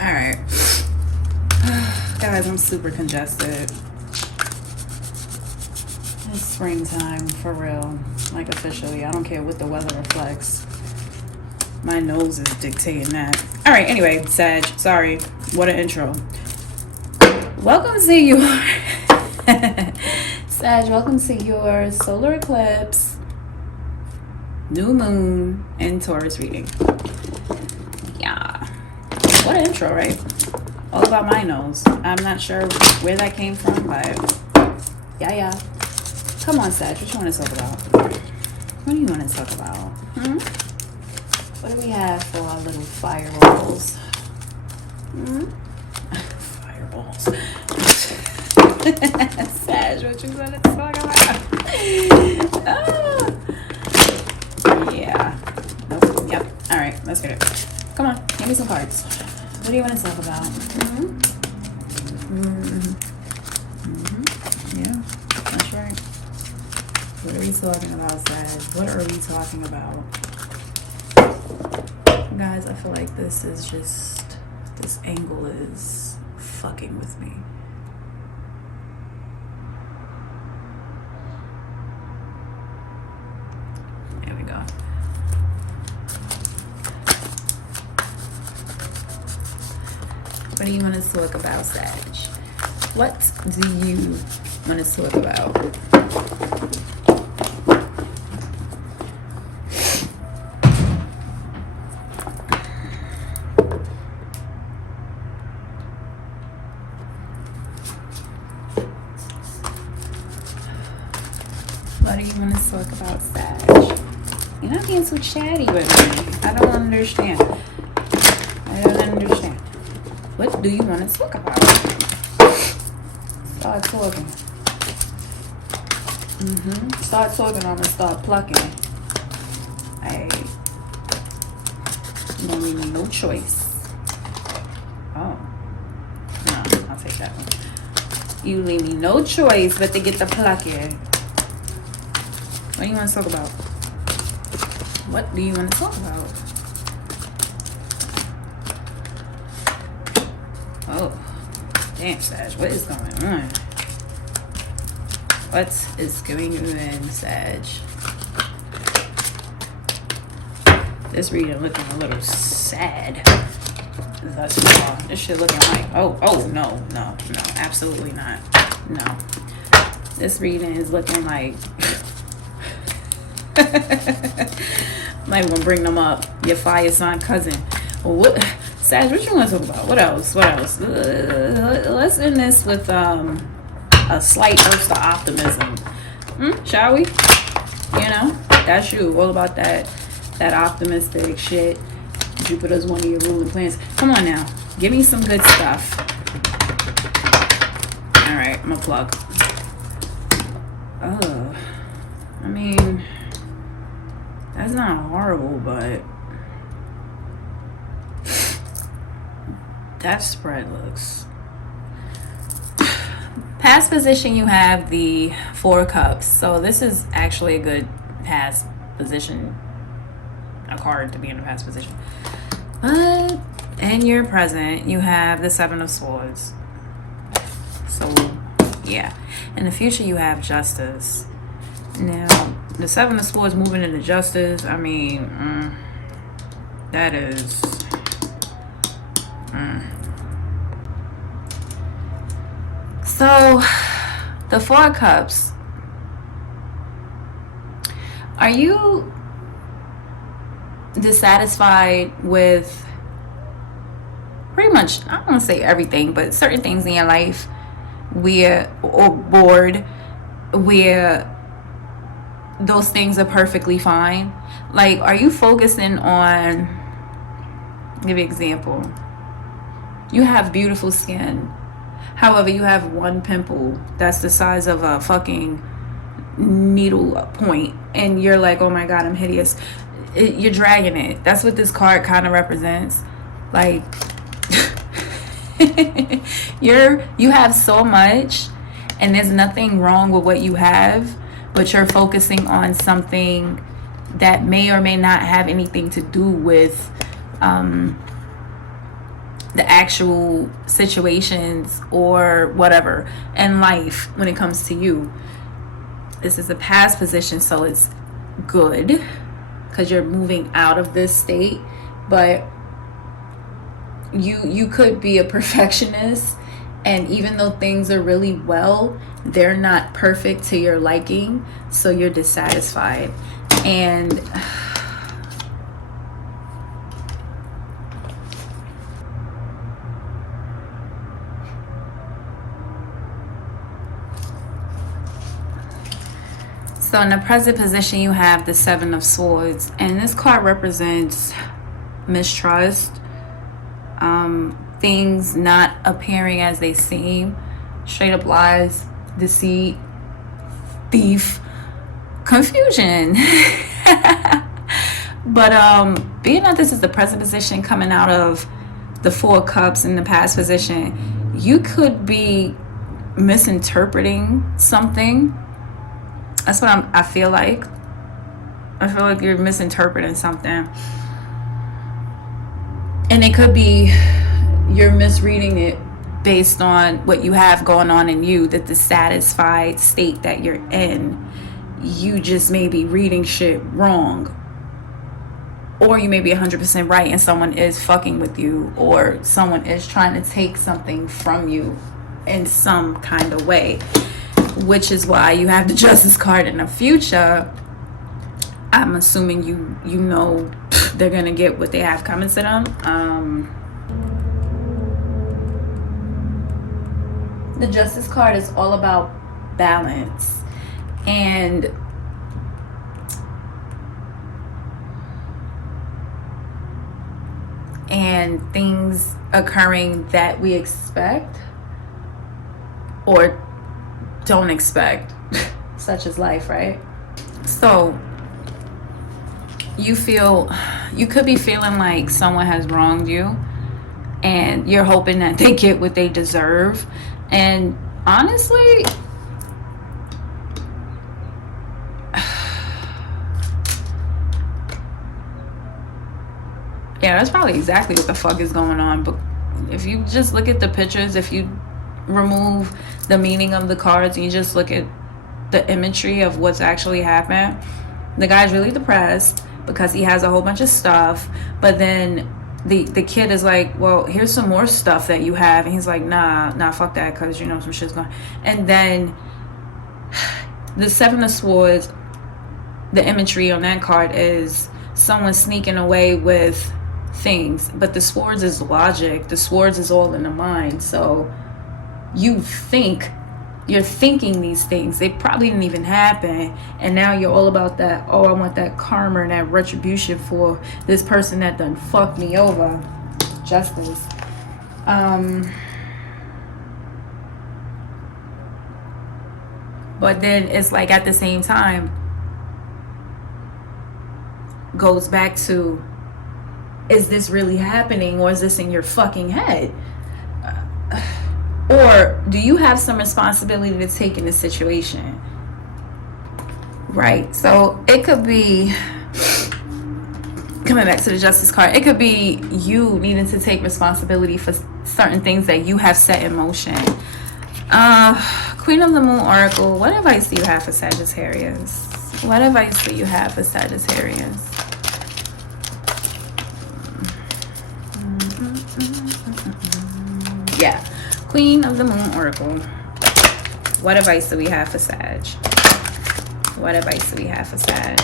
All right. Guys, I'm super congested. It's springtime, for real. Like, officially. I don't care what the weather reflects. My nose is dictating that. All right, anyway, Sag, sorry. What an intro. Welcome to your... Sag, welcome to your solar eclipse, new moon, and Taurus reading. Yeah. What an intro, right? All about my nose. I'm not sure where that came from, but yeah. Come on, Sag, what you want to talk about? What do you want to talk about? What do we have for our little fireballs? Fireballs. Sag, what you want to talk about? Yeah. Nope. Yep. All right, let's get it. Come on, give me some cards. What do you want to talk about? Yeah, that's right. What are we talking about, Sag? What are we talking about? Guys, I feel like this angle is fucking with me. There we go. What do you want to talk about, Sag? What do you want to talk about? What do you want to talk about, Sag? You're not being so chatty with me. I don't understand. What do you want to talk about? Start talking. Start talking, I'm going to start plucking. You don't leave me no choice. Oh. No, I'll take that one. You leave me no choice but to get the plucking. What do you want to talk about? What do you want to talk about? Oh, damn, Sag. What is going on? What is going on, Sag? This reading looking a little sad. Thus far. This shit looking like, oh, no, absolutely not. No. This reading is looking like... I'm not even gonna bring them up. Your fire sign cousin. What, Sag? What you want to talk about? What else? Let's end this with a slight burst of optimism. Shall we? You know, that's you. All about that optimistic shit. Jupiter's one of your ruling planets. Come on now, give me some good stuff. All right, I'm gonna plug. Oh, I mean. That's not horrible, but that spread looks... Past position, you have the Four of Cups. So this is actually a good past position, a card to be in the past position. But in your present, you have the Seven of Swords. So, yeah. In the future, you have Justice. Now... the Seven of Swords moving into Justice, I mean, that is... So, the Four of Cups. Are you dissatisfied with pretty much, I don't want to say everything, but certain things in your life or bored where those things are perfectly fine? Like, are you focusing on, give you an example, you have beautiful skin, however you have one pimple that's the size of a fucking needle point, and you're like, oh my god, I'm hideous. You're dragging it. That's what this card kind of represents. Like, you have so much and there's nothing wrong with what you have, but you're focusing on something that may or may not have anything to do with the actual situations or whatever in life when it comes to you. This is a past position, so it's good because you're moving out of this state. But you could be a perfectionist, and even though things are really well, they're not perfect to your liking, so you're dissatisfied. And so in the present position, you have the Seven of Swords, and this card represents mistrust, things not appearing as they seem, straight up lies, deceit, thief, confusion. But being that this is the present position coming out of the Four of Cups in the past position, you could be misinterpreting something. That's what I feel like. I feel like you're misinterpreting something. And it could be you're misreading it based on what you have going on in you, the dissatisfied state that you're in. You just may be reading shit wrong. Or you may be 100% right and someone is fucking with you, or someone is trying to take something from you in some kind of way. Which is why you have the Justice card in the future. I'm assuming you know they're gonna get what they have coming to them. The Justice card is all about balance and things occurring that we expect or don't expect, such as life, right? So you could be feeling like someone has wronged you and you're hoping that they get what they deserve. And honestly, yeah, that's probably exactly what the fuck is going on. But if you just look at the pictures, if you remove the meaning of the cards and you just look at the imagery of what's actually happened, the guy's really depressed because he has a whole bunch of stuff. But then the kid is like, well, here's some more stuff that you have, and he's like, nah, fuck that, because you know some shit's going. And then the Seven of Swords, the imagery on that card is someone sneaking away with things, but the swords is logic. The swords is all in the mind. So you're thinking these things, they probably didn't even happen, and now you're all about that, oh, I want that karma and that retribution for this person that done fucked me over. Justice. But then it's like at the same time goes back to, is this really happening, or is this in your fucking head? Or do you have some responsibility to take in the situation? Right. So it could be, coming back to the Justice card, it could be you needing to take responsibility for certain things that you have set in motion. Queen of the Moon Oracle, what advice do you have for Sagittarius? What advice do you have for Sagittarius? Yeah. Queen of the Moon Oracle. What advice do we have for Sag? What advice do we have for Sag?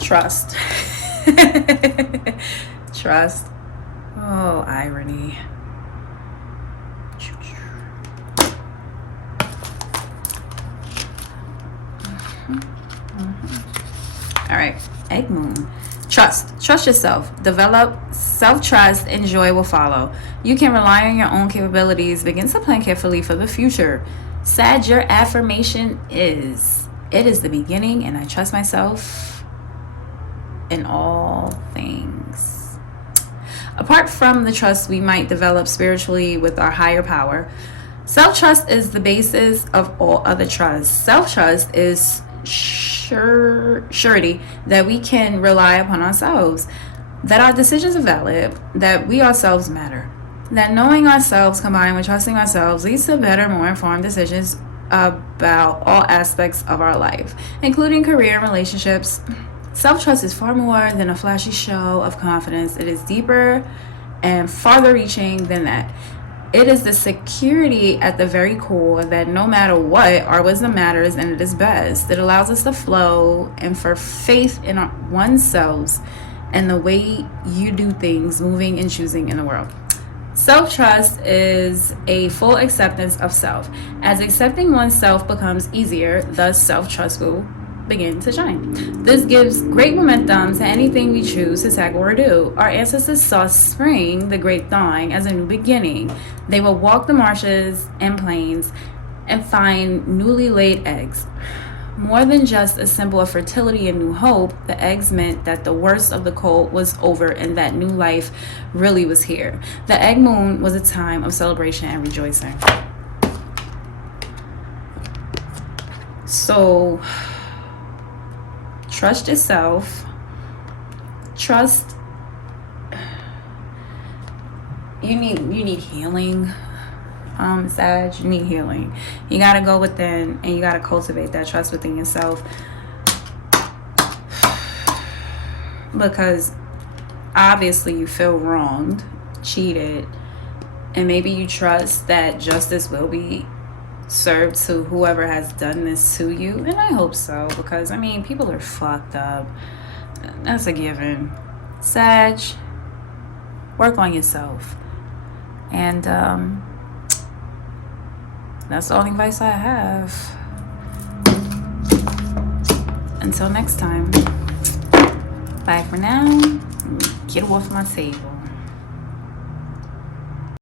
Trust. Trust. Oh, irony. All right, Egg Moon. Trust yourself. Develop self-trust and joy will follow. You can rely on your own capabilities. Begin to plan carefully for the future. Sag, your affirmation is, it is the beginning, and I trust myself in all things. Apart from the trust we might develop spiritually with our higher power, self-trust is the basis of all other trust. Self-trust is surety that we can rely upon ourselves, that our decisions are valid, that we ourselves matter. That knowing ourselves combined with trusting ourselves leads to better, more informed decisions about all aspects of our life, including career and relationships. Self-trust is far more than a flashy show of confidence. It is deeper and farther reaching than that. It is the security at the very core that no matter what, our wisdom matters and it is best. It allows us to flow and for faith in oneself and the way you do things, moving and choosing in the world. Self-trust is a full acceptance of self. As accepting oneself becomes easier, thus self-trust will begin to shine. This gives great momentum to anything we choose to tackle or do. Our ancestors saw spring, the great thawing, as a new beginning. They would walk the marshes and plains and find newly laid eggs. More than just a symbol of fertility and new hope, the eggs meant that the worst of the cold was over and that new life really was here. The egg moon was a time of celebration and rejoicing. So, trust yourself. Trust. You need healing. Sag, you need healing. You gotta go within and you gotta cultivate that trust within yourself, because obviously you feel wronged, cheated, and maybe you trust that justice will be served to whoever has done this to you. And I hope so, because I mean, people are fucked up. That's a given. Sag, work on yourself. And that's the only advice I have. Until next time. Bye for now. Get off my table.